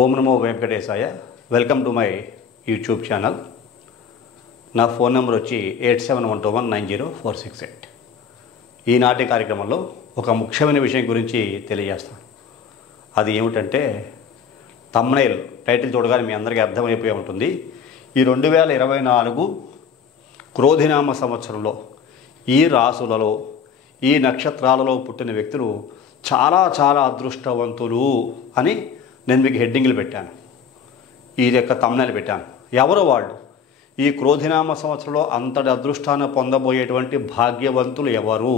Om Namo Venkatesaya. Welcome to my YouTube channel. నా phone number వచ్చి 8712190468. ఈనాటి కార్యక్రమంలో ఒక ముఖ్యమైన విషయం గురించి తెలియజేస్తాను. అది ఏమిటంటే థంబ్నెయిల్ టైటిల్ చూడగానే మీ అందరికీ అర్థమైపోయి ఉంటుంది. ఈ 2024 క్రోధినామ సంవత్సరంలో ఈ రాసులలో ఈ నక్షత్రాలలో పుట్టిన వ్యక్తులు చాలా అదృష్టవంతులు అని నేను మీకు హెడ్డింగ్లు పెట్టాను. ఈ యొక్క థంబ్నెయిల్ పెట్టాను. ఎవరు వాళ్ళు? ఈ క్రోధినామ సంవత్సరంలో అంతటి అదృష్టాన్ని పొందబోయేటువంటి భాగ్యవంతులు ఎవరు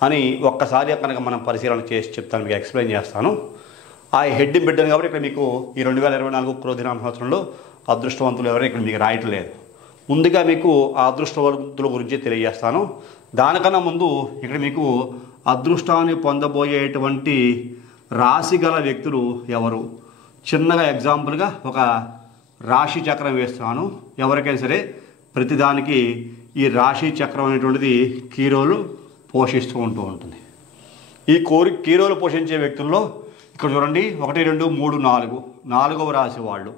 అని ఒక్కసారి కనుక మనం పరిశీలన చేసి చెప్తాను, మీకు ఎక్స్ప్లెయిన్ చేస్తాను. ఆ హెడ్డింగ్ పెట్టాను కాబట్టి ఇక్కడ మీకు ఈ 2024 క్రోధినామ సంవత్సరంలో అదృష్టవంతులు ఎవరు ఇక్కడ మీకు రాయట్లేదు. ముందుగా మీకు ఆ అదృష్టవంతుల గురించి తెలియజేస్తాను. దానికన్నా ముందు ఇక్కడ మీకు అదృష్టాన్ని పొందబోయేటువంటి రాశి గల వ్యక్తులు ఎవరు, చిన్నగా ఎగ్జాంపుల్గా ఒక రాశి చక్రం వేస్తున్నాను. ఎవరికైనా సరే ప్రతిదానికి ఈ రాశి చక్రం అనేటువంటిది కీరోలు పోషిస్తూ ఉంటుంది. ఈ కీరోలు పోషించే వ్యక్తుల్లో ఇక్కడ చూడండి 1, 2, 3, 4 4వ రాశి వాళ్ళు,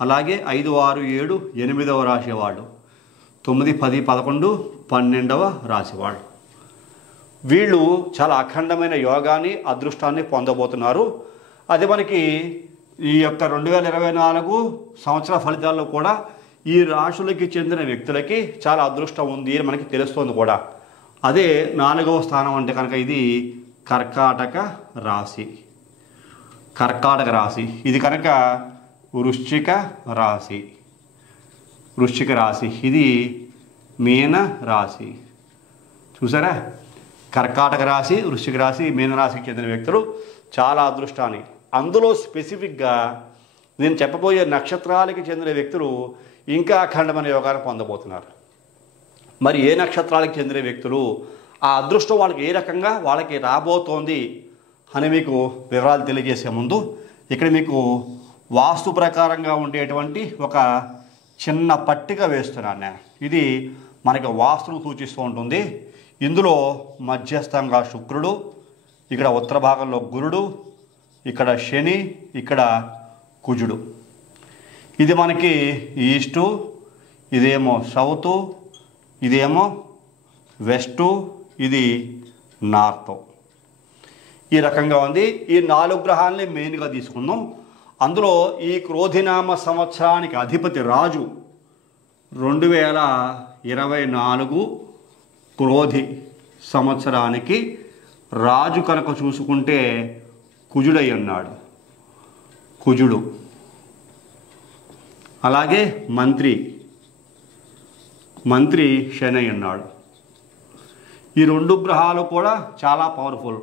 అలాగే 5, 6, 7 8వ రాశి వాళ్ళు, 9, 10, 11 12వ రాశి వాళ్ళు. వీళ్ళు చాలా అఖండమైన యోగాన్ని అదృష్టాన్ని పొందబోతున్నారు. అది మనకి ఈ యొక్క 2024 సంవత్సర ఫలితాల్లో కూడా ఈ రాశులకి చెందిన వ్యక్తులకి చాలా అదృష్టం ఉంది అని మనకి తెలుస్తోంది కూడా. అదే 4వ స్థానం అంటే కనుక ఇది కర్కాటక రాశి. కర్కాటక రాశి ఇది కనుక వృశ్చిక రాశి. వృశ్చిక రాశి ఇది మీన రాశి. చూసారా? కర్కాటక రాశి, వృశ్చిక రాశి, మీనరాశికి చెందిన వ్యక్తులు చాలా అదృష్టాన్ని, అందులో స్పెసిఫిక్గా నేను చెప్పబోయే నక్షత్రాలకి చెందిన వ్యక్తులు ఇంకా అఖండమైన యోగాన్ని పొందబోతున్నారు. మరి ఏ నక్షత్రాలకు చెందిన వ్యక్తులు, ఆ అదృష్టం వాళ్ళకి ఏ రకంగా వాళ్ళకి రాబోతోంది అని మీకు వివరాలు తెలియజేసే ముందు ఇక్కడ మీకు వాస్తు ప్రకారంగా ఉండేటువంటి ఒక చిన్న పట్టిక వేస్తున్నాను నేను. ఇది మనకి వాస్తును సూచిస్తూ ఉంటుంది. ఇందులో మధ్యస్థంగా శుక్రుడు, ఇక్కడ ఉత్తర భాగంలో గురుడు, ఇక్కడ శని, ఇక్కడ కుజుడు. ఇది మనకి ఈస్టు, ఇదేమో సౌతు, ఇదేమో వెస్టు, ఇది నార్త్. ఈ రకంగా ఉంది. ఈ 4 గ్రహాలని మెయిన్గా తీసుకుందాం. అందులో ఈ క్రోధినామ సంవత్సరానికి అధిపతి రాజు 2024 క్రోధి సంవత్సరానికి రాజు కనుక చూసుకుంటే కుజుడై ఉన్నాడు. కుజుడు. అలాగే మంత్రి శని ఉన్నాడు. ఈ 2 గ్రహాలు కూడా చాలా పవర్ఫుల్.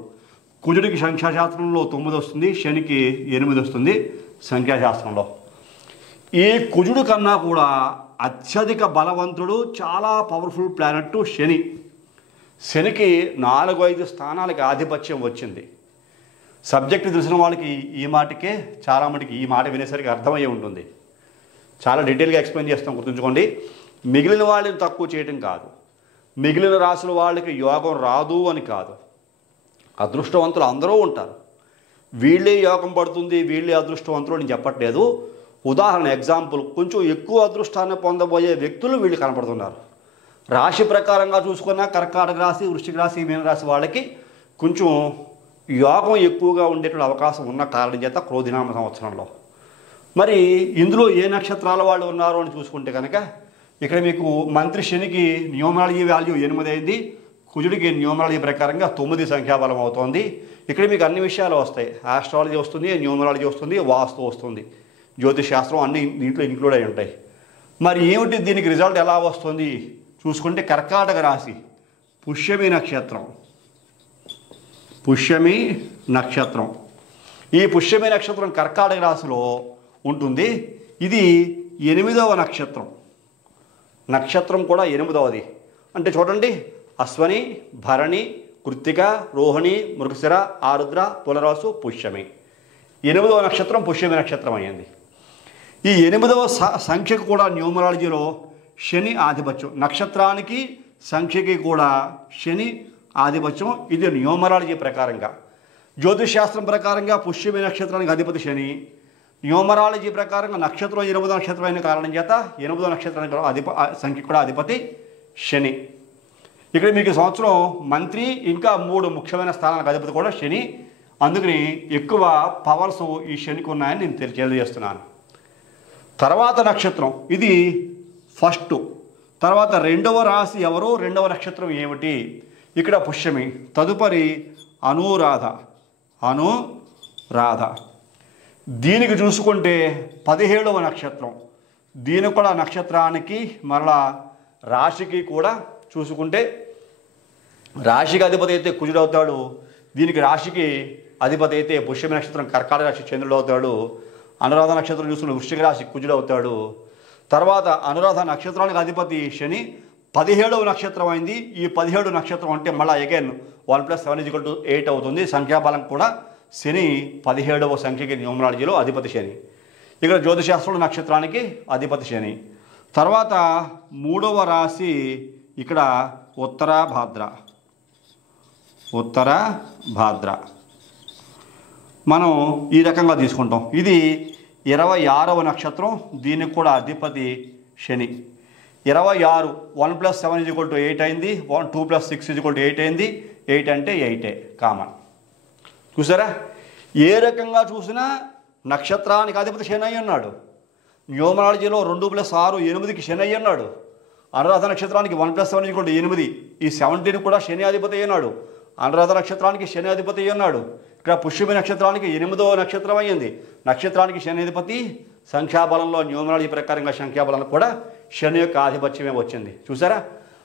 కుజుడికి సంఖ్యాశాస్త్రంలో 9 వస్తుంది, శనికి 8 వస్తుంది సంఖ్యాశాస్త్రంలో. ఈ కుజుడు కన్నా కూడా అత్యధిక బలవంతుడు, చాలా పవర్ఫుల్ ప్లానెట్ శని. శనికి 4-5 స్థానాలకి ఆధిపత్యం వచ్చింది. సబ్జెక్టు తెలిసిన వాళ్ళకి ఈ మాటకే చాలా మటుకి ఈ మాట వినేసరికి అర్థమయ్యే ఉంటుంది. చాలా డీటెయిల్గా ఎక్స్ప్లెయిన్ చేస్తాం, గుర్తుంచుకోండి. మిగిలిన వాళ్ళని తక్కువ చేయటం కాదు, మిగిలిన రాసుల వాళ్ళకి యోగం రాదు అని కాదు. అదృష్టవంతులు అందరూ ఉంటారు. వీళ్ళే యోగం పడుతుంది, వీళ్ళే అదృష్టవంతులు అని చెప్పట్లేదు. ఉదాహరణ ఎగ్జాంపుల్, కొంచెం ఎక్కువ అదృష్టాన్ని పొందబోయే వ్యక్తులు వీళ్ళు కనపడుతున్నారు. రాశి ప్రకారంగా చూసుకున్న కర్కాటక రాశి, వృశ్చిక రాశి, మీనరాశి వాళ్ళకి కొంచెం యోగం ఎక్కువగా ఉండేటువంటి అవకాశం ఉన్న కారణం చేత క్రోధినామ సంవత్సరంలో. మరి ఇందులో ఏ నక్షత్రాల వాళ్ళు ఉన్నారు అని చూసుకుంటే కనుక ఇక్కడ మీకు మంత్రి శనికి న్యూమరాలజీ వాల్యూ 8 అయింది, కుజుడికి న్యూమరాలజీ ప్రకారంగా 9 సంఖ్యాబలం అవుతోంది. ఇక్కడ మీకు అన్ని విషయాలు వస్తాయి. ఆస్ట్రాలజీ వస్తుంది, న్యూమరాలజీ వస్తుంది, వాస్తు వస్తుంది, జ్యోతిష్ శాస్త్రం అన్నీ దీంట్లో ఇంక్లూడ్ అయి ఉంటాయి. మరి ఏమిటి దీనికి రిజల్ట్ ఎలా వస్తుంది చూసుకుంటే కర్కాటక రాశి పుష్యమి నక్షత్రం. పుష్యమి నక్షత్రం, ఈ పుష్యమి నక్షత్రం కర్కాటక రాశిలో ఉంటుంది. ఇది 8వ నక్షత్రం. నక్షత్రం కూడా 8వది. అంటే చూడండి, అశ్వని, భరణి, కృత్తిక, రోహిణి, మృగశిర, ఆరుద్ర, పునరాసు, పుష్యమి. 8వ నక్షత్రం పుష్యమి నక్షత్రం అయ్యింది. ఈ 8వ సంఖ్యకు కూడా న్యూమరాలజీలో శని ఆధిపత్యం. నక్షత్రానికి సంఖ్యకి కూడా శని ఆధిపత్యం. ఇది న్యూమరాలజీ ప్రకారంగా. జ్యోతిష్ శాస్త్రం ప్రకారంగా పుష్యమి నక్షత్రానికి అధిపతి శని, న్యూమరాలజీ ప్రకారంగా నక్షత్రం 8వ నక్షత్రం అయిన కారణం చేత 8వ నక్షత్రానికి సంఖ్య కూడా అధిపతి శని. ఇక్కడ మీకు సంవత్సరం మంత్రి ఇంకా 3 ముఖ్యమైన స్థానాలకు అధిపతి కూడా శని. అందుకని ఎక్కువ పవర్స్ ఈ శనికి ఉన్నాయని నేను తెలియజేస్తున్నాను. తర్వాత నక్షత్రం ఇది ఫస్ట్. తర్వాత రెండవ రాశి ఎవరు, రెండవ నక్షత్రం ఏమిటి? ఇక్కడ పుష్యమి. తదుపరి అనురాధ. అనురాధ దీనికి చూసుకుంటే 17వ నక్షత్రం. దీనికి కూడా నక్షత్రానికి మరలా రాశికి కూడా చూసుకుంటే రాశికి అధిపతి అయితే కుజుడు అవుతాడు. దీనికి రాశికి అధిపతి అయితే పుష్యమి నక్షత్రం కర్కాటక రాశి చంద్రుడు అవుతాడు. అనురాధ నక్షత్రం చూసుకుంటే వృశ్చిక రాశి కుజుడు అవుతాడు. తర్వాత అనురాధ నక్షత్రానికి అధిపతి శని 17వ నక్షత్రం అయింది. ఈ 17 నక్షత్రం అంటే మళ్ళీ అగైన్ 1 + 7 = 8 అవుతుంది. సంఖ్యాబలం కూడా శని 17వ సంఖ్యకి న్యూమరాలజీలో అధిపతి శని. ఇక్కడ జ్యోతిశాస్త్రంలో నక్షత్రానికి అధిపతి శని. తర్వాత 3వ రాశి ఇక్కడ ఉత్తరాభాద్ర. ఉత్తరాభాద్ర మనం ఈ రకంగా తీసుకుంటాం. ఇది 26వ నక్షత్రం. దీనికి కూడా అధిపతి శని. 26 1 + 7 = 8 అయింది. 2 + 6 = 8 అయింది. 8 అంటే 8 కామన్. చూసారా, ఏ రకంగా చూసినా నక్షత్రానికి అధిపతి శని అయి ఉన్నాడు. న్యూమరాలజీలో 2 + 6 8కి శని అయి ఉన్నాడు. అనురాధ నక్షత్రానికి 1 + 7 = 8. ఈ 17 కూడా శని అధిపతి అయినాడు. అనురాధ నక్షత్రానికి శని అధిపతి అయి ఉన్నాడు. ఇక్కడ పుష్యమి నక్షత్రానికి 8వ నక్షత్రం అయ్యింది. నక్షత్రానికి శని అధిపతి. సంఖ్యాబలంలో న్యూమరాలజీ ప్రకారంగా సంఖ్యాబలం కూడా శని యొక్క ఆధిపత్యమే వచ్చింది. చూసారా,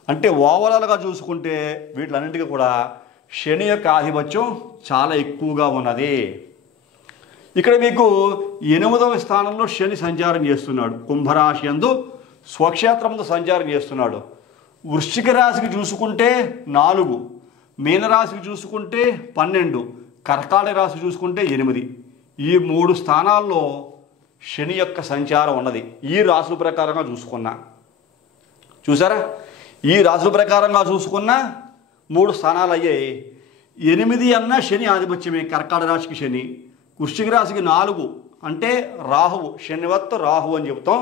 అంటే ఓవరాల్గా చూసుకుంటే వీటిలన్నింటికీ కూడా శని యొక్క ఆధిపత్యం చాలా ఎక్కువగా ఉన్నది. ఇక్కడ మీకు 8వ స్థానంలో శని సంచారం చేస్తున్నాడు. కుంభరాశి యందు స్వక్షేత్రంలో సంచారం చేస్తున్నాడు. వృశ్చిక రాశికి చూసుకుంటే 4, మీనరాశికి చూసుకుంటే 12, కర్కాటక రాశి చూసుకుంటే 8. ఈ 3 స్థానాల్లో శని యొక్క సంచారం ఉన్నది. ఈ రాశుల ప్రకారంగా చూసుకున్నా చూసారా, ఈ రాశుల ప్రకారంగా చూసుకున్న 3 స్థానాలు అయ్యాయి. 8 అన్న శని ఆధిపత్యమే. కర్కాటక రాశికి శని. వృశ్చిక రాశికి 4 అంటే రాహువు, శనివత్ రాహు అని చెబుతాం.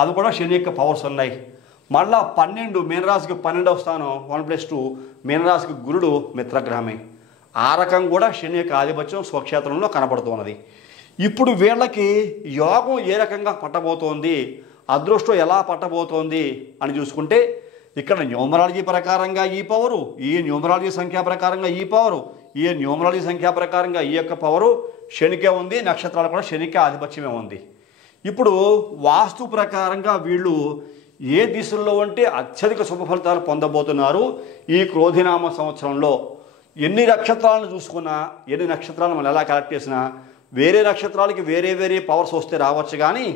అది కూడా శని యొక్క పవర్స్ ఉన్నాయి. మళ్ళా 12 మీనరాశికి 12వ స్థానం 1 + 2. మీనరాశికి గురుడు మిత్రగ్రహమే. ఆ రకం కూడా శని యొక్క ఆధిపత్యం స్వక్షేత్రంలో కనబడుతున్నది. ఇప్పుడు వీళ్ళకి యోగం ఏ రకంగా పట్టబోతోంది, అదృష్టం ఎలా పట్టబోతోంది అని చూసుకుంటే ఇక్కడ న్యూమరాలజీ ప్రకారంగా ఈ పవరు, ఈ న్యూమరాలజీ సంఖ్యా ప్రకారంగా ఈ పవరు, ఈ న్యూమరాలజీ సంఖ్యా ప్రకారంగా ఈ యొక్క పవరు శనికే ఉంది. నక్షత్రాలు కూడా శనికే ఆధిపత్యమే ఉంది. ఇప్పుడు వాస్తు ప్రకారంగా వీళ్ళు ఏ దిశల్లో అంటే అత్యధిక శుభ ఫలితాలు పొందబోతున్నారు ఈ క్రోధినామ సంవత్సరంలో. ఎన్ని నక్షత్రాలను చూసుకున్నా, ఎన్ని నక్షత్రాలను మనం ఎలా కలెక్ట్ చేసినా వేరే నక్షత్రాలకి వేరే వేరే పవర్స్ వస్తే రావచ్చు. కానీ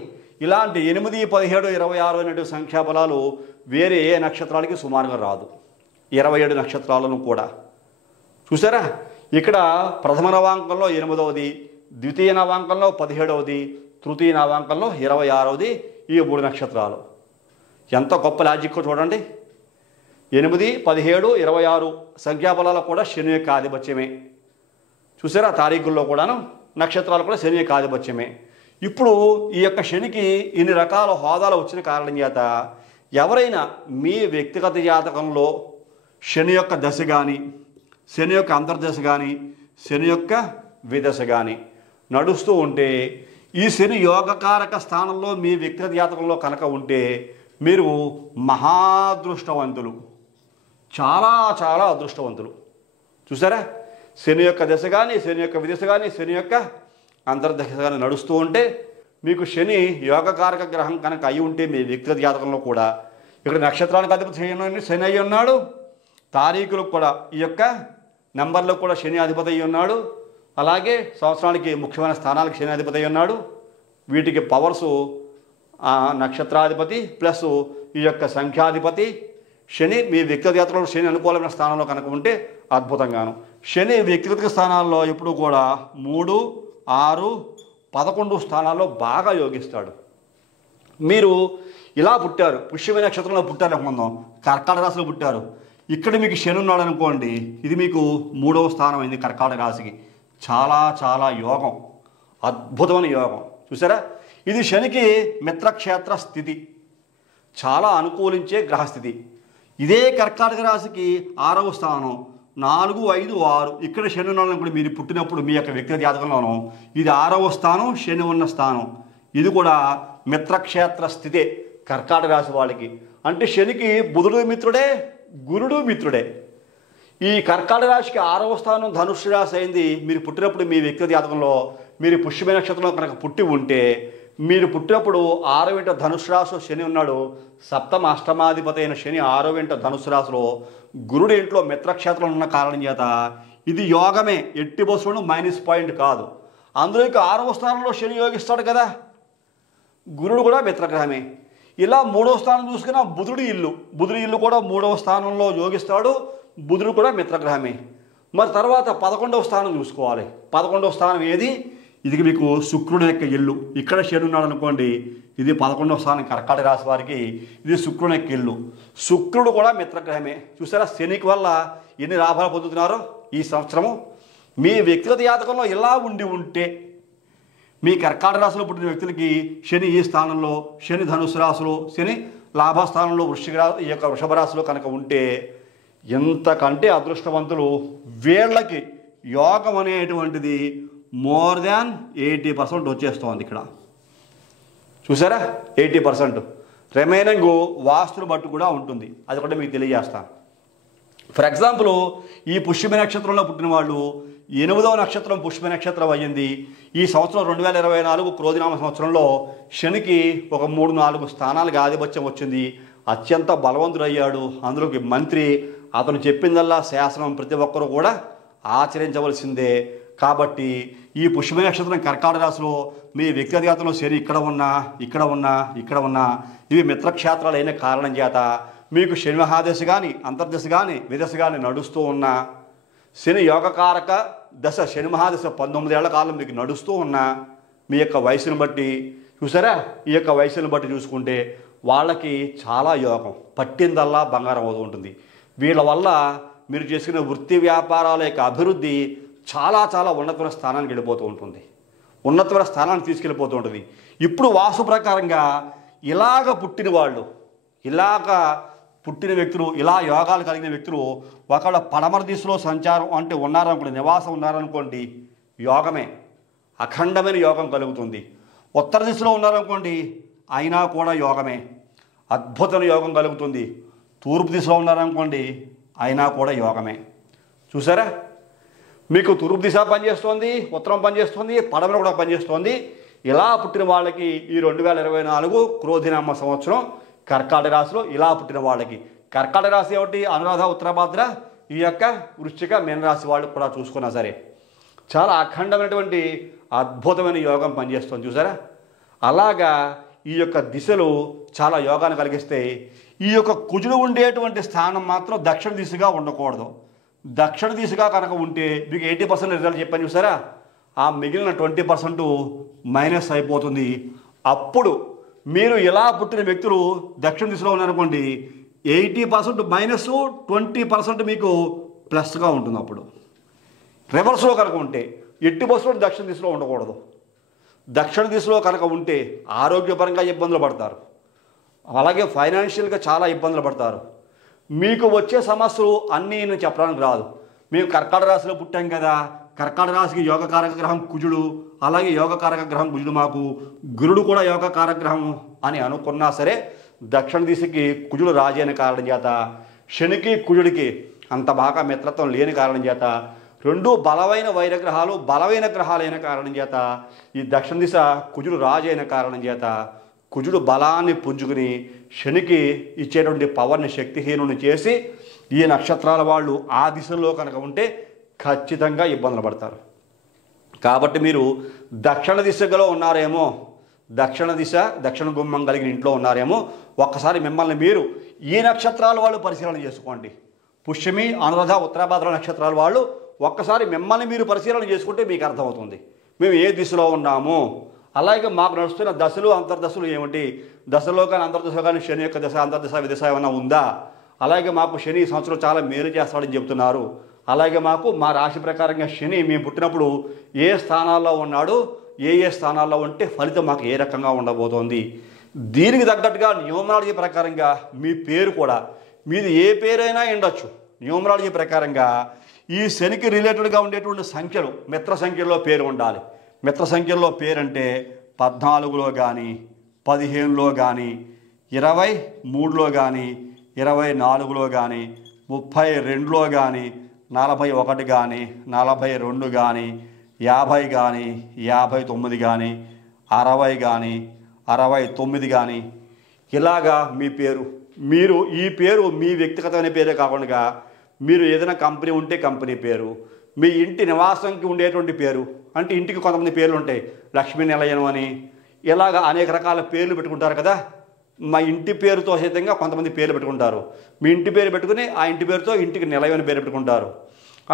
ఇలాంటి 8, 17, 26 అనేటువంటి సంఖ్యాబలాలు వేరే ఏ నక్షత్రాలకి సుమారుగా రాదు. 27 నక్షత్రాలను కూడా చూసారా, ఇక్కడ ప్రథమ నవాంకంలో 8వది, ద్వితీయ నవాంకంలో 17వది, తృతీయ నవాంకంలో 26వది. ఈ 3 నక్షత్రాలు ఎంత గొప్ప లాజిక్ చూడండి. 8, 17, 26 సంఖ్యాబలాలు కూడా శని యొక్క ఆధిపత్యమే. చూసారా, తారీఖుల్లో కూడాను నక్షత్రాలు కూడా శని యొక్క ఆధిపత్యమే. ఇప్పుడు ఈ యొక్క శనికి ఇన్ని రకాల హోదాలు వచ్చిన కారణం చేత ఎవరైనా మీ వ్యక్తిగత జాతకంలో శని యొక్క దశ కానీ, శని యొక్క అంతర్దశ కానీ, శని యొక్క విదశ కానీ నడుస్తూ ఉంటే, ఈ శని యోగకారక స్థానంలో మీ వ్యక్తిగత జాతకంలో కనుక ఉంటే మీరు మహాదృష్టవంతులు, చాలా చాలా అదృష్టవంతులు. చూసారా, శని యొక్క దశ కానీ, శని యొక్క విదశ కానీ, శని యొక్క అంతర్దశ కానీ నడుస్తూ ఉంటే మీకు శని యోగకారక గ్రహం కనుక అయి ఉంటే మీ వ్యక్తిగత జాతకంలో కూడా ఇక్కడ నక్షత్రానికి అధిపతి శని అయి ఉన్నాడు. తారీఖులకు కూడా ఈ యొక్క నెంబర్లకు కూడా శని అధిపతి అయి ఉన్నాడు. అలాగే సంవత్సరానికి ముఖ్యమైన స్థానాలకు శని అధిపతి అయి ఉన్నాడు. వీటికి పవర్సు నక్షత్రాధిపతి ప్లస్ ఈ యొక్క సంఖ్యాధిపతి శని మీ వ్యక్తిగత జాతకంలో శని అనుకూలమైన స్థానంలో కనుక ఉంటే అద్భుతంగాను. శని వ్యక్తిగత స్థానాల్లో ఎప్పుడు కూడా 3, 6, 11 స్థానాల్లో బాగా యోగిస్తాడు. మీరు ఇలా పుట్టారు, పుష్యమి నక్షత్రంలో పుట్టారు అనుకుందాం, కర్కాటక రాశిలో పుట్టారు. ఇక్కడ మీకు శని ఉన్నాడు అనుకోండి, ఇది మీకు 3వ స్థానం అయింది కర్కాటక రాశికి. చాలా చాలా యోగం, అద్భుతమైన యోగం. చూసారా, ఇది శనికి మిత్రక్షేత్ర స్థితి, చాలా అనుకూలించే గ్రహస్థితి. ఇదే కర్కాటక రాశికి 6వ స్థానం, 4, 5, 6 ఇక్కడ శని ఉన్నాడు. మీరు పుట్టినప్పుడు మీ యొక్క వ్యక్తిగత జాతకంలోనూ ఇది 6వ స్థానం, శని ఉన్న స్థానం. ఇది కూడా మిత్రక్షేత్ర స్థితే కర్కాటక రాశి వాళ్ళకి. అంటే శనికి బుధుడు మిత్రుడే, గురుడు మిత్రుడే. ఈ కర్కాటక రాశికి 6వ స్థానం ధనుస్సు రాశి అయింది. మీరు పుట్టినప్పుడు మీ వ్యక్తిగత జాతకంలో మీరు పుష్యమి నక్షత్రంలో కనుక పుట్టి ఉంటే, మీరు పుట్టినప్పుడు 6వ ఇంట ధనుస్సు రాశిలో శని ఉన్నాడు. సప్తమ అష్టమాధిపతి అయిన శని 6వ ఇంట ధనుస్సు రాశిలో, గురుడు ఇంట్లో మిత్రక్షేత్రంలో ఉన్న కారణం చేత ఇది యోగమే, ఎట్టి బస్సులను మైనస్ పాయింట్ కాదు. అందులో ఇక 6వ స్థానంలో శని యోగిస్తాడు కదా, గురుడు కూడా మిత్రగ్రహమే. ఇలా 3వ స్థానం చూసుకున్న బుధుడి ఇల్లు కూడా 3వ స్థానంలో యోగిస్తాడు, బుధుడు కూడా మిత్రగ్రహమే. మరి తర్వాత 11వ స్థానం చూసుకోవాలి. 11వ స్థానం ఏది? ఇది మీకు శుక్రుడు యొక్క ఇల్లు. ఇక్కడ శని ఉన్నాడు అనుకోండి, ఇది 11వ స్థానం కర్కాటక రాశి వారికి, ఇది శుక్రుని యొక్క ఇల్లు. శుక్రుడు కూడా మిత్రగ్రహమే. చూసారా శనికి వల్ల ఎన్ని లాభాలు పొందుతున్నారో ఈ సంవత్సరము. మీ వ్యక్తిగత జాతకంలో ఇలా ఉంటే, మీ కర్కాటక రాశిలో పుట్టిన వ్యక్తులకి శని ఈ స్థానంలో, శని ధనుసు రాశిలో, శని లాభస్థానంలో ఈ యొక్క వృషభ రాశిలో కనుక ఉంటే ఎంతకంటే అదృష్టవంతులు. వీళ్ళకి యోగం అనేటువంటిది మోర్ దాన్ 80% వచ్చేస్తోంది ఇక్కడ. చూసారా 80%. రిమైనింగ్ వాస్తుని బట్టి కూడా ఉంటుంది. అది కూడా మీకు తెలియజేస్తాను. ఫర్ ఎగ్జాంపుల్, ఈ పుష్యమి నక్షత్రంలో పుట్టిన వాళ్ళు 8వ నక్షత్రం పుష్యమి నక్షత్రం అయ్యింది. ఈ సంవత్సరం 2024 క్రోధినామ సంవత్సరంలో శనికి ఒక 3-4 స్థానాలకు ఆధిపత్యం వచ్చింది. అత్యంత బలవంతుడయ్యాడు. అందులోకి మంత్రి. అతను చెప్పిందల్లా శాసనం ప్రతి ఒక్కరూ కూడా ఆచరించవలసిందే. కాబట్టి ఈ పుష్యమి నక్షత్రం కర్కాటక రాశిలో మీ వ్యక్తిగత జాతకంలో శని ఇక్కడ ఉన్నా ఇవి మిత్రక్షేత్రాలు అయిన కారణం చేత మీకు శని మహాదశ కానీ, అంతర్దశ కానీ, విదశ కానీ నడుస్తూ ఉన్నా, శని యోగకారక దశ శని మహాదశ 19 ఏళ్ల కాలం మీకు నడుస్తూ ఉన్నా, మీ యొక్క వయసును బట్టి చూసారా, ఈ యొక్క వయసును బట్టి చూసుకుంటే వాళ్ళకి చాలా యోగం, పట్టిందల్లా బంగారం అవుతూ ఉంటుంది. వీళ్ళ వల్ల మీరు చేసుకునే వృత్తి వ్యాపారాల యొక్క అభివృద్ధి చాలా చాలా ఉన్నతమైన స్థానానికి వెళ్ళిపోతూ ఉంటుంది, ఉన్నతమైన స్థానానికి తీసుకెళ్ళిపోతూ ఉంటుంది. ఇప్పుడు వాస్తు ప్రకారంగా ఇలాగ పుట్టిన వ్యక్తులు, ఇలా యోగాలు కలిగిన వ్యక్తులు ఒకవేళ పడమర దిశలో సంచారం అంటే ఉన్నారనుకోండి, నివాసం ఉన్నారనుకోండి, యోగమే, అఖండమైన యోగం కలుగుతుంది. ఉత్తర దిశలో ఉన్నారనుకోండి, అయినా కూడా యోగమే, అద్భుతమైన యోగం కలుగుతుంది. తూర్పు దిశలో ఉన్నారనుకోండి, అయినా కూడా యోగమే. చూసారా, మీకు తూర్పు దిశ పనిచేస్తోంది, ఉత్తరం పనిచేస్తుంది, పడమర కూడా పనిచేస్తోంది. ఇలా పుట్టిన వాళ్ళకి ఈ 2024 క్రోధినామ సంవత్సరం కర్కాటక రాశిలో ఇలా పుట్టిన వాళ్ళకి, కర్కాటక రాశి ఏమిటి, అనురాధ, ఉత్తరాభాద్ర, ఈ యొక్క వృశ్చిక, మీనరాశి వాళ్ళు కూడా చూసుకున్నా సరే చాలా అఖండమైనటువంటి అద్భుతమైన యోగం పనిచేస్తుంది. చూసారా, అలాగా ఈ యొక్క దిశలు చాలా యోగాన్ని కలిగిస్తాయి. ఈ యొక్క కుజుడు ఉండేటువంటి స్థానం మాత్రం దక్షిణ దిశగా ఉండకూడదు. దక్షిణ దిశగా కనుక ఉంటే మీకు 80% రిజల్ట్ చెప్పాను చూసారా, ఆ మిగిలిన 20% మైనస్ అయిపోతుంది. అప్పుడు మీరు ఇలా పుట్టిన వ్యక్తులు దక్షిణ దిశలో ఉన్నారనుకోండి, 80% మైనస్, 20% మీకు ప్లస్గా ఉంటుంది. అప్పుడు రివర్స్లో కనుక ఉంటే 80% దక్షిణ దిశలో ఉండకూడదు. దక్షిణ దిశలో కనుక ఉంటే ఆరోగ్యపరంగా ఇబ్బందులు పడతారు, అలాగే ఫైనాన్షియల్గా చాలా ఇబ్బందులు పడతారు. మీకు వచ్చే సమస్యలు అన్నీ నేను చెప్పడానికి రాదు. మేము కర్కాటక రాశిలో పుట్టాం కదా, కర్కాటక రాశికి యోగకారక గ్రహం కుజుడు, అలాగే యోగకారక గ్రహం కుజుడు, మాకు గురుడు కూడా యోగకారక గ్రహం అని అనుకున్నా సరే, దక్షిణ దిశకి కుజుడు రాజైన కారణం చేత, శనికి కుజుడికి అంత బాగా మిత్రత్వం లేని కారణం చేత, రెండు బలమైన వైరగ్రహాలు బలమైన గ్రహాలైన కారణం చేత, ఈ దక్షిణ దిశ కుజుడు రాజైన కారణం చేత కుజుడు బలాన్ని పుంజుకుని శనికి ఇచ్చేటువంటి పవర్ని శక్తిహీనుని చేసి ఈ నక్షత్రాల వాళ్ళు ఆ దిశలో కనుక ఉంటే ఖచ్చితంగా ఇబ్బందులు పడతారు. కాబట్టి మీరు దక్షిణ దిశలో ఉన్నారేమో, దక్షిణ గుమ్మం కలిగిన ఇంట్లో ఉన్నారేమో, ఒక్కసారి మిమ్మల్ని మీరు ఈ నక్షత్రాల వాళ్ళు పరిశీలన చేసుకోండి. పుష్యమి, అనురాధ, ఉత్తరాభాద్ర నక్షత్రాల వాళ్ళు ఒక్కసారి మిమ్మల్ని మీరు పరిశీలన చేసుకుంటే మీకు అర్థమవుతుంది మేము ఏ దిశలో ఉన్నాము. అలాగే మాకు నడుస్తున్న దశలు అంతర్దశలు ఏమిటి, దశలో కానీ అంతర్దశలో కానీ శని యొక్క దశ అంతర్దశ విదశ ఏమైనా ఉందా, అలాగే మాకు శని ఈ సంవత్సరం చాలా మేలు చేస్తాడని చెబుతున్నారు, అలాగే మాకు మా రాశి ప్రకారంగా శని మేము పుట్టినప్పుడు ఏ స్థానాల్లో ఉన్నాడు, ఏ ఏ స్థానాల్లో ఉంటే ఫలితం మాకు ఏ రకంగా ఉండబోతోంది, దీనికి తగ్గట్టుగా న్యూమరాలజీ ప్రకారంగా మీ పేరు కూడా, మీది ఏ పేరైనా ఉండొచ్చు. న్యూమరాలజీ ప్రకారంగా ఈ శనికి రిలేటెడ్గా ఉండేటువంటి సంఖ్యలు మిత్ర సంఖ్యల్లో పేరు ఉండాలి. మిత్ర సంఖ్యల్లో పేరు అంటే 14లో కానీ 15లో కానీ 23లో కానీ 24లో కానీ 32లో కానీ 41 కానీ 42 కానీ 50 కానీ 59 కానీ 60 కానీ 69 కానీ ఇలాగా మీ పేరు. మీరు ఈ పేరు మీ వ్యక్తిగతమైన పేరే కాకుండా మీరు ఏదైనా కంపెనీ ఉంటే కంపెనీ పేరు, మీ ఇంటి నివాసంకి ఉండేటువంటి పేరు, అంటే ఇంటికి కొంతమంది పేర్లు ఉంటాయి, లక్ష్మీ నిలయం అని ఇలాగా అనేక రకాల పేర్లు పెట్టుకుంటారు కదా. మా ఇంటి పేరుతో సహితంగా కొంతమంది పేర్లు పెట్టుకుంటారు. మీ ఇంటి పేరు పెట్టుకుని ఆ ఇంటి పేరుతో ఇంటికి నిలయం అని పేరు పెట్టుకుంటారు.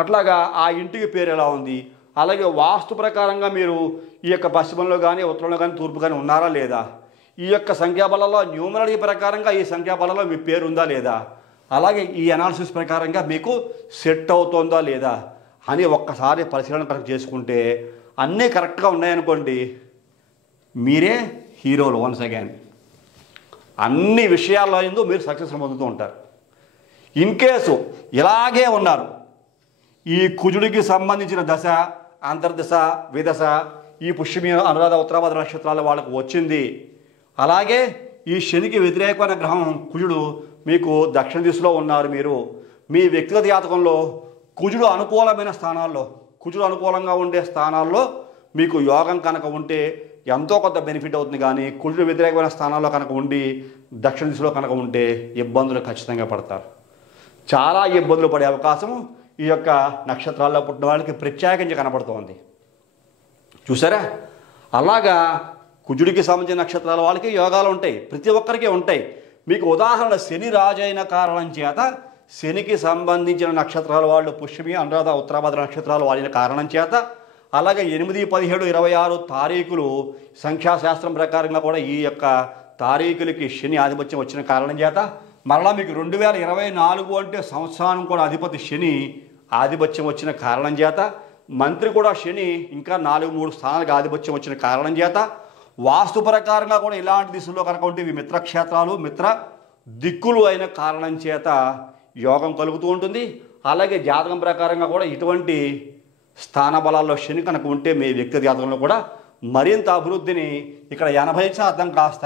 అట్లాగా ఆ ఇంటికి పేరు ఎలా ఉంది, అలాగే వాస్తు ప్రకారంగా మీరు ఈ యొక్క పశ్చిమంలో కానీ ఉత్తరంలో కానీ తూర్పు కానీ ఉన్నారా లేదా, ఈ యొక్క సంఖ్యాబలంలో న్యూమరాలజీ ప్రకారంగా ఈ సంఖ్యాబలంలో మీ పేరు ఉందా లేదా, అలాగే ఈ అనాలిసిస్ ప్రకారంగా మీకు సెట్ అవుతుందా లేదా అని ఒక్కసారి పరిశీలన కరెక్ట్ చేసుకుంటే అన్నీ కరెక్ట్గా ఉన్నాయనుకోండి, మీరే హీరోలు. వన్స్ అగైన్ అన్ని విషయాల్లో ఎందు మీరు సక్సెస్ పొందుతూ ఉంటారు. ఇన్ కేసు ఇలాగే ఉన్నారు, ఈ కుజుడికి సంబంధించిన దశ, అంతర్దశ, విదశ, ఈ పుష్యమి, అనురాధ, ఉత్తరాభాద్ర నక్షత్రాలు వాళ్ళకు వచ్చింది, అలాగే ఈ శనికి వ్యతిరేకమైన గ్రహం కుజుడు మీకు దక్షిణ దిశలో ఉన్నారు, మీరు మీ వ్యక్తిగత జాతకంలో కుజుడు అనుకూలమైన స్థానాల్లో, కుజుడు అనుకూలంగా ఉండే స్థానాల్లో మీకు యోగం కనుక ఉంటే ఎంతో కొంత బెనిఫిట్ అవుతుంది. కానీ కుజుడు వ్యతిరేకమైన స్థానాల్లో కనుక ఉండి దక్షిణ దిశలో కనుక ఉంటే ఇబ్బందులు ఖచ్చితంగా పడతారు. చాలా ఇబ్బందులు పడే అవకాశం ఈ యొక్క నక్షత్రాల్లో పుట్టిన వాళ్ళకి ప్రత్యేకించి కనపడుతోంది. చూసారా, అలాగా కుజుడికి సంబంధించిన నక్షత్రాల వాళ్ళకి యోగాలు ఉంటాయి, ప్రతి ఒక్కరికి ఉంటాయి. మీకు ఉదాహరణ శని రాజు అయిన కారణం చేత శనికి సంబంధించిన నక్షత్రాల వాళ్ళు పుష్యమి, అనురాధ, ఉత్తరాభాద్ర నక్షత్రాలు వాడిన కారణం చేత, అలాగే 8, 17, 26 తారీఖులు సంఖ్యాశాస్త్రం ప్రకారంగా కూడా ఈ యొక్క తారీఖులకి శని ఆధిపత్యం వచ్చిన కారణం చేత, మరలా మీకు 2024 అంటే సంవత్సరానికి కూడా అధిపతి శని ఆధిపత్యం వచ్చిన కారణం చేత, మంత్రి కూడా శని ఇంకా 4-3 స్థానాలకు ఆధిపత్యం వచ్చిన కారణం చేత, వాస్తు ప్రకారంగా కూడా ఇలాంటి దిశలో కనుక ఉంటే ఇవి మిత్రక్షేత్రాలు, మిత్ర దిక్కులు అయిన కారణం చేత యోగం కలుగుతూ ఉంటుంది. అలాగే జాతకం ప్రకారంగా కూడా ఇటువంటి స్థాన బలాల్లో శని కనుక ఉంటే మీ వ్యక్తి జాతకంలో కూడా మరింత అభివృద్ధిని ఇక్కడ 80% కాస్త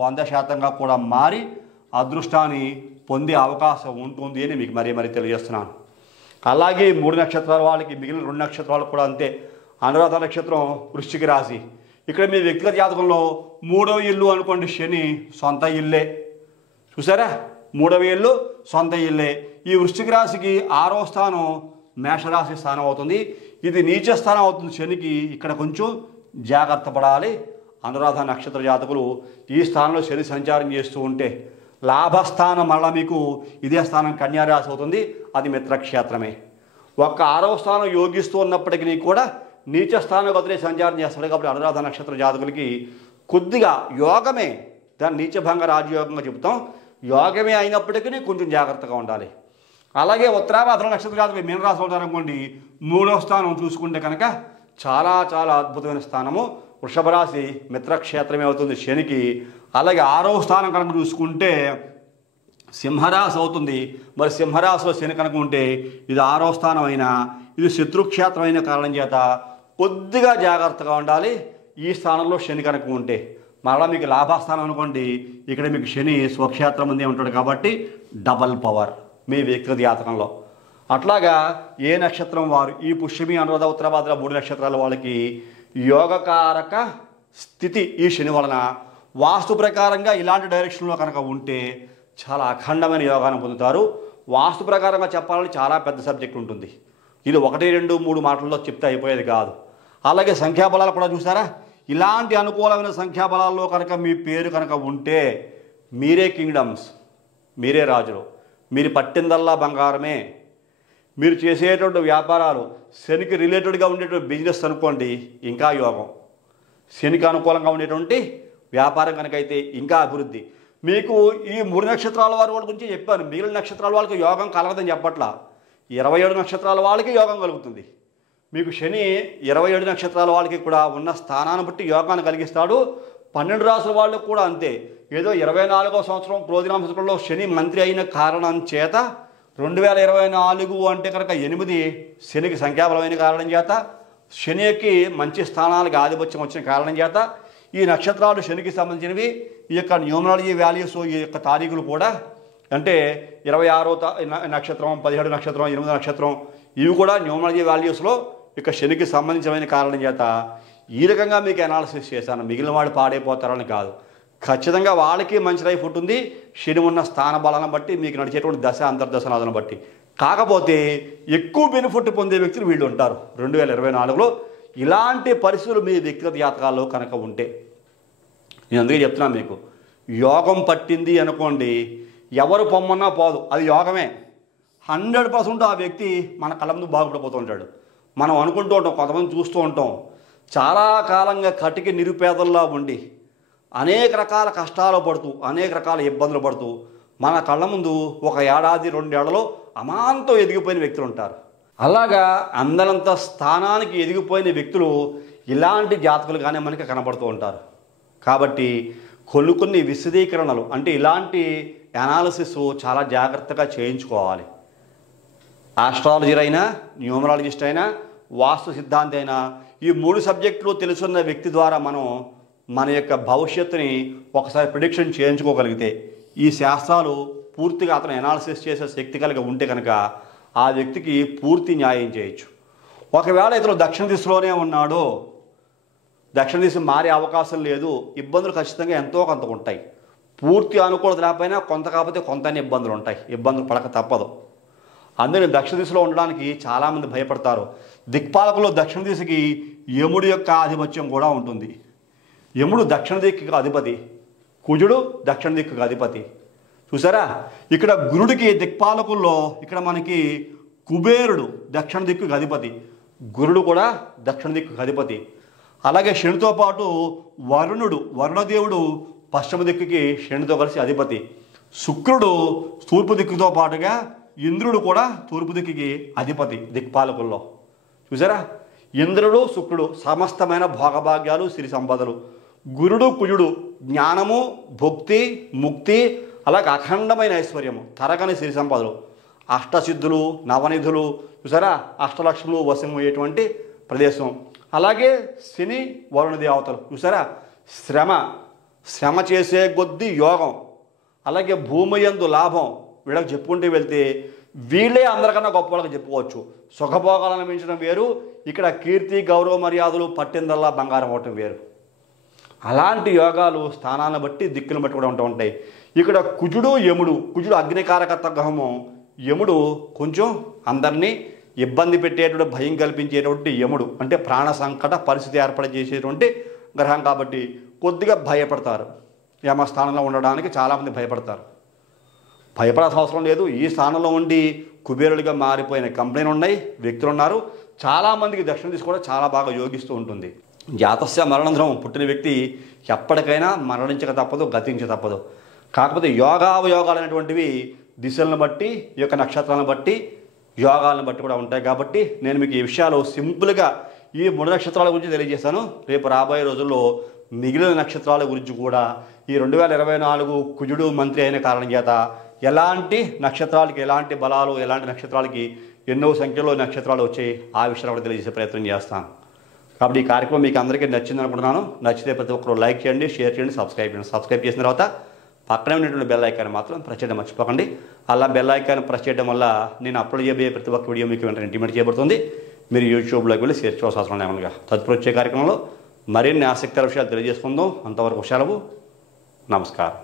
100%గా కూడా మారి అదృష్టాన్ని పొందే అవకాశం ఉంటుంది అని మీకు మరీ తెలియజేస్తున్నాను. అలాగే 3 నక్షత్రాల వాళ్ళకి, మిగిలిన 2 నక్షత్రాలకు కూడా అంతే. అనురాధ నక్షత్రం వృశ్చిక రాశి, ఇక్కడ మీ వ్యక్తిగత జాతకంలో 3వ ఇల్లు అనుకోండి, శని సొంత ఇల్లే. చూసారా, 3వ ఇల్లు సొంత ఇల్లే. ఈ వృశ్చిక రాశికి 6వ స్థానం మేషరాశి స్థానం అవుతుంది, ఇది నీచ స్థానం అవుతుంది శనికి. ఇక్కడ కొంచెం జాగ్రత్త పడాలి అనురాధ నక్షత్ర జాతకులు. ఈ స్థానంలో శని సంచారం చేస్తూ ఉంటే లాభస్థానం మళ్ళీ మీకు ఇదే స్థానం కన్యారాశి అవుతుంది, అది మిత్రక్షేత్రమే. ఒక్క 6వ స్థానం యోగిస్తూ ఉన్నప్పటికీ కూడా నీచ స్థానం వదిలే సంచారం చేస్తాడు. కాబట్టి అనురాధ నక్షత్ర జాతకులకి కొద్దిగా యోగమే, దాన్ని నీచభంగ రాజయోగంగా చెబుతాం, యోగమే అయినప్పటికీ కొంచెం జాగ్రత్తగా ఉండాలి. అలాగే ఉత్తరాభాద్ర నక్షత్ర జాతకులు మీనరాశి ఉంటారనుకోండి, 3వ స్థానం చూసుకుంటే కనుక చాలా చాలా అద్భుతమైన స్థానము, వృషభ రాశి మిత్రక్షేత్రమే అవుతుంది శనికి. అలాగే 6వ స్థానం కనుక చూసుకుంటే సింహరాశి అవుతుంది. మరి సింహరాశిలో శని కనుక ఉంటే ఇది 6వ స్థానం అయినా ఇది శత్రుక్షేత్రమైన కారణం చేత కొద్దిగా జాగ్రత్తగా ఉండాలి. ఈ స్థానంలో శని కనుక ఉంటే మరలా మీకు లాభస్థానం అనుకోండి, ఇక్కడ మీకు శని స్వక్షేత్రం ముందే ఉంటాడు కాబట్టి డబల్ పవర్ మీ వ్యక్తిగత జాతకంలో. అట్లాగా ఏ నక్షత్రం వారు ఈ పుష్యమి, అనురాధ, ఉత్తరాభాద్ర 3 నక్షత్రాల వాళ్ళకి యోగకారక స్థితి ఈ శని వలన వాస్తు ప్రకారంగా ఇలాంటి డైరెక్షన్లో కనుక ఉంటే చాలా అఖండమైన యోగాన్ని పొందుతారు. వాస్తు ప్రకారంగా చెప్పాలని చాలా పెద్ద సబ్జెక్ట్ ఉంటుంది, ఇది 1, 2, 3 మాటల్లో చెప్తే అయిపోయేది కాదు. అలాగే సంఖ్యాబలాలు కూడా చూసారా, ఇలాంటి అనుకూలమైన సంఖ్యాబలాల్లో కనుక మీ పేరు కనుక ఉంటే మీరే కింగ్డమ్స్, మీరే రాజులు, మీరు పట్టిందల్లా బంగారమే. మీరు చేసేటువంటి వ్యాపారాలు శనికి రిలేటెడ్గా ఉండేటువంటి బిజినెస్ అనుకోండి, ఇంకా యోగం. శనికి అనుకూలంగా ఉండేటువంటి వ్యాపారం కనుకైతే ఇంకా అభివృద్ధి. మీకు ఈ 3 నక్షత్రాల వారి వాళ్ళ గురించి చెప్పాను, మిగిలిన నక్షత్రాల వాళ్ళకి యోగం కలగదని చెప్పట్లా. 27 నక్షత్రాల వాళ్ళకి యోగం కలుగుతుంది. మీకు శని 27 నక్షత్రాల వాళ్ళకి కూడా ఉన్న స్థానాన్ని బట్టి యోగాన్ని కలిగిస్తాడు. 12 రాసుల వాళ్ళకు కూడా అంతే. ఏదో 24వ సంవత్సరం క్రోధినామ సంవత్సరంలో శని మంత్రి అయిన కారణం చేత 2024 అంటే కనుక 8 శనికి సంఖ్యాబలమైన కారణం చేత, శనికి మంచి స్థానాలకు ఆధిపత్యం వచ్చిన కారణం చేత ఈ నక్షత్రాలు శనికి సంబంధించినవి. ఈ యొక్క న్యూమరాలజీ వాల్యూస్ ఈ యొక్క తారీఖులు కూడా అంటే 26వ నక్షత్రం, 17 నక్షత్రం, 8 నక్షత్రం ఇవి కూడా న్యూమరాలజీ వాల్యూస్లో ఇక శనికి సంబంధించిన కారణం చేత ఈ రకంగా మీకు అనాలిసిస్ చేశాను. మిగిలిన వాళ్ళు పాడైపోతారని కాదు, ఖచ్చితంగా వాళ్ళకి మంచి లైఫ్ ఉంటుంది శని ఉన్న స్థాన బలాన్ని బట్టి, మీకు నడిచేటువంటి దశ అంతర్దశనాలను బట్టి. కాకపోతే ఎక్కువ బెనిఫిట్ పొందే వ్యక్తులు వీళ్ళు ఉంటారు 2024లో. ఇలాంటి పరిస్థితులు మీ వ్యక్తిగత జాతకాల్లో కనుక ఉంటే, నేను అందుకే చెప్తున్నాను మీకు, యోగం పట్టింది అనుకోండి, ఎవరు పొమ్మన్నా పోదు, అది యోగమే. 100% ఆ వ్యక్తి మన కళ్ళ ముందు బాగుపడిపోతూ ఉంటాడు. మనం అనుకుంటూ ఉంటాం, కొంతమంది చూస్తూ ఉంటాం, చాలా కాలంగా కటికి నిరుపేదల్లా ఉండి అనేక రకాల కష్టాలు పడుతూ, అనేక రకాల ఇబ్బందులు పడుతూ మన కళ్ళ ముందు 1 ఏడాది 2 ఏళ్లలో అమాంతం ఎదిగిపోయిన వ్యక్తులు ఉంటారు. అలాగా అందరంత స్థానానికి ఎదిగిపోయిన వ్యక్తులు ఇలాంటి జాతకులుగానే మనకి కనబడుతూ ఉంటారు. కాబట్టి కొన్ని విశదీకరణలు అంటే ఇలాంటి అనాలిసిస్ చాలా జాగ్రత్తగా చేయించుకోవాలి. ఆస్ట్రాలజర్ అయినా, న్యూమరాలజిస్ట్ అయినా, వాస్తు సిద్ధాంతి అయినా, ఈ 3 సబ్జెక్టులు తెలుసున్న వ్యక్తి ద్వారా మనం మన యొక్క భవిష్యత్తుని ఒకసారి ప్రిడిక్షన్ చేయించుకోగలిగితే, ఈ శాస్త్రాలు పూర్తిగా అతను అనాలిసిస్ చేసే శక్తి కలిగి ఉంటే కనుక ఆ వ్యక్తికి పూర్తి న్యాయం చేయొచ్చు. ఒకవేళ ఇతను దక్షిణ దిశలోనే ఉన్నాడో, దక్షిణ దిశ మారే అవకాశం లేదు, ఇబ్బందులు ఖచ్చితంగా ఎంతో కొంత ఉంటాయి. పూర్తి అనుకూలత లేకపోయినా కొంత కాకపోతే కొంత ఇబ్బందులు ఉంటాయి, ఇబ్బందులు పడక తప్పదు. అందుకని దక్షిణ దిశలో ఉండడానికి చాలామంది భయపడతారు. దిక్పాలకుల్లో దక్షిణ దిశకి యముడి యొక్క ఆధిపత్యం కూడా ఉంటుంది. యముడు దక్షిణ దిక్కుకి అధిపతి, కుజుడు దక్షిణ దిక్కుకి అధిపతి. చూసారా, ఇక్కడ గురుడికి దిక్పాలకుల్లో ఇక్కడ మనకి కుబేరుడు దక్షిణ దిక్కుకి అధిపతి, గురుడు కూడా దక్షిణ దిక్కుకి అధిపతి. అలాగే శనితో పాటు వరుణదేవుడు పశ్చిమ దిక్కుకి శనితో కలిసి అధిపతి. శుక్రుడు తూర్పు దిక్కుతో పాటుగా ఇంద్రుడు కూడా తూర్పు దిక్కుకి అధిపతి దిక్పాలకుల్లో. చూసారా, ఇంద్రుడు శుక్రుడు సమస్తమైన భోగభాగ్యాలు, సిరి సంపదలు. గురుడు కుజుడు జ్ఞానము, భక్తి, ముక్తి, అలాగే అఖండమైన ఐశ్వర్యము, తరగని సిరి సంపదలు, అష్టసిద్ధులు, నవనిధులు. చూసారా, అష్టలక్ష్ములు వశమయ్యేటువంటి ప్రదేశం. అలాగే శని వరుణ దేవతలు. చూసారా, శ్రమ చేసే కొద్దీ యోగం, అలాగే భూమి యందు లాభం. వీళ్ళకి చెప్పుకుంటూ వెళ్తే వీళ్ళే అందరికన్నా గొప్ప వాళ్ళకి చెప్పుకోవచ్చు. సుఖభోగాలను మించడం వేరు, ఇక్కడ కీర్తి, గౌరవ మర్యాదలు పట్టిందల్లా బంగారం అవటం వేరు. అలాంటి యోగాలు స్థానాన్ని బట్టి, దిక్కులను బట్టి కూడా ఉంటూ ఉంటాయి. ఇక్కడ కుజుడు యముడు, కుజుడు అగ్నికారకత్వ గ్రహము, యముడు కొంచెం అందరినీ ఇబ్బంది పెట్టేటువంటి, భయం కల్పించేటువంటి యముడు అంటే ప్రాణ సంకట పరిస్థితి ఏర్పడచేసేటువంటి గ్రహం. కాబట్టి కొద్దిగా భయపడతారు. యమస్థానంలో ఉండడానికి చాలామంది భయపడతారు. భయపడాల్సిన అవసరం లేదు. ఈ స్థానంలో ఉండి కుబేరుడిగా మారిపోయిన కంపెనీలు ఉన్నాయి, వ్యక్తులు ఉన్నారు. చాలామందికి దక్షిణ దిశ కూడా చాలా బాగా యోగిస్తూ ఉంటుంది. జాతస్య మరణంధ్రం, పుట్టిన వ్యక్తి ఎప్పటికైనా మరణించక తప్పదు, గతించ తప్పదు. కాకపోతే యోగావయోగాలు అనేటువంటివి దిశలను బట్టి, ఈ యొక్క నక్షత్రాలను బట్టి, యోగాలను బట్టి కూడా ఉంటాయి. కాబట్టి నేను మీకు ఈ విషయాలు సింపుల్గా ఈ 3 నక్షత్రాల గురించి తెలియజేశాను. రేపు రాబోయే రోజుల్లో మిగిలిన నక్షత్రాల గురించి కూడా ఈ 2024 కుజుడు మంత్రి అయిన కారణం చేత ఎలాంటి నక్షత్రాలకి ఎలాంటి బలాలు, ఎలాంటి నక్షత్రాలకి ఎన్నో సంఖ్యలో నక్షత్రాలు వచ్చాయి, ఆ విషయాలు కూడా తెలియజేసే ప్రయత్నం చేస్తాను. కాబట్టి ఈ కార్యక్రమం మీకు అందరికీ నచ్చింది అనుకుంటున్నాను. నచ్చితే ప్రతి ఒక్కరు లైక్ చేయండి, షేర్ చేయండి, సబ్స్క్రైబ్ చేయండి. సబ్స్క్రైబ్ చేసిన తర్వాత పక్కనే ఉన్నటువంటి బెల్ ఐకాన్ మాత్రం ప్రెస్ చేయడం మర్చిపోకండి. అలా బెల్ ఐకాన్ ప్రెస్ చేయడం వల్ల నేను అప్లోడ్ చేయబోయే ప్రతి ఒక్క వీడియో మీకు వెంటనే ఇంటిమేట్ చేయబడుతుంది. మీరు యూట్యూబ్లోకి వెళ్ళి షేర్ చేయాల్సిన అవసరం లేమనగా. తదుపరి వచ్చే కార్యక్రమంలో మరిన్ని ఆసక్తికర విషయాలు తెలియజేసుకుందాం. అంతవరకు సెలవు. నమస్కారం.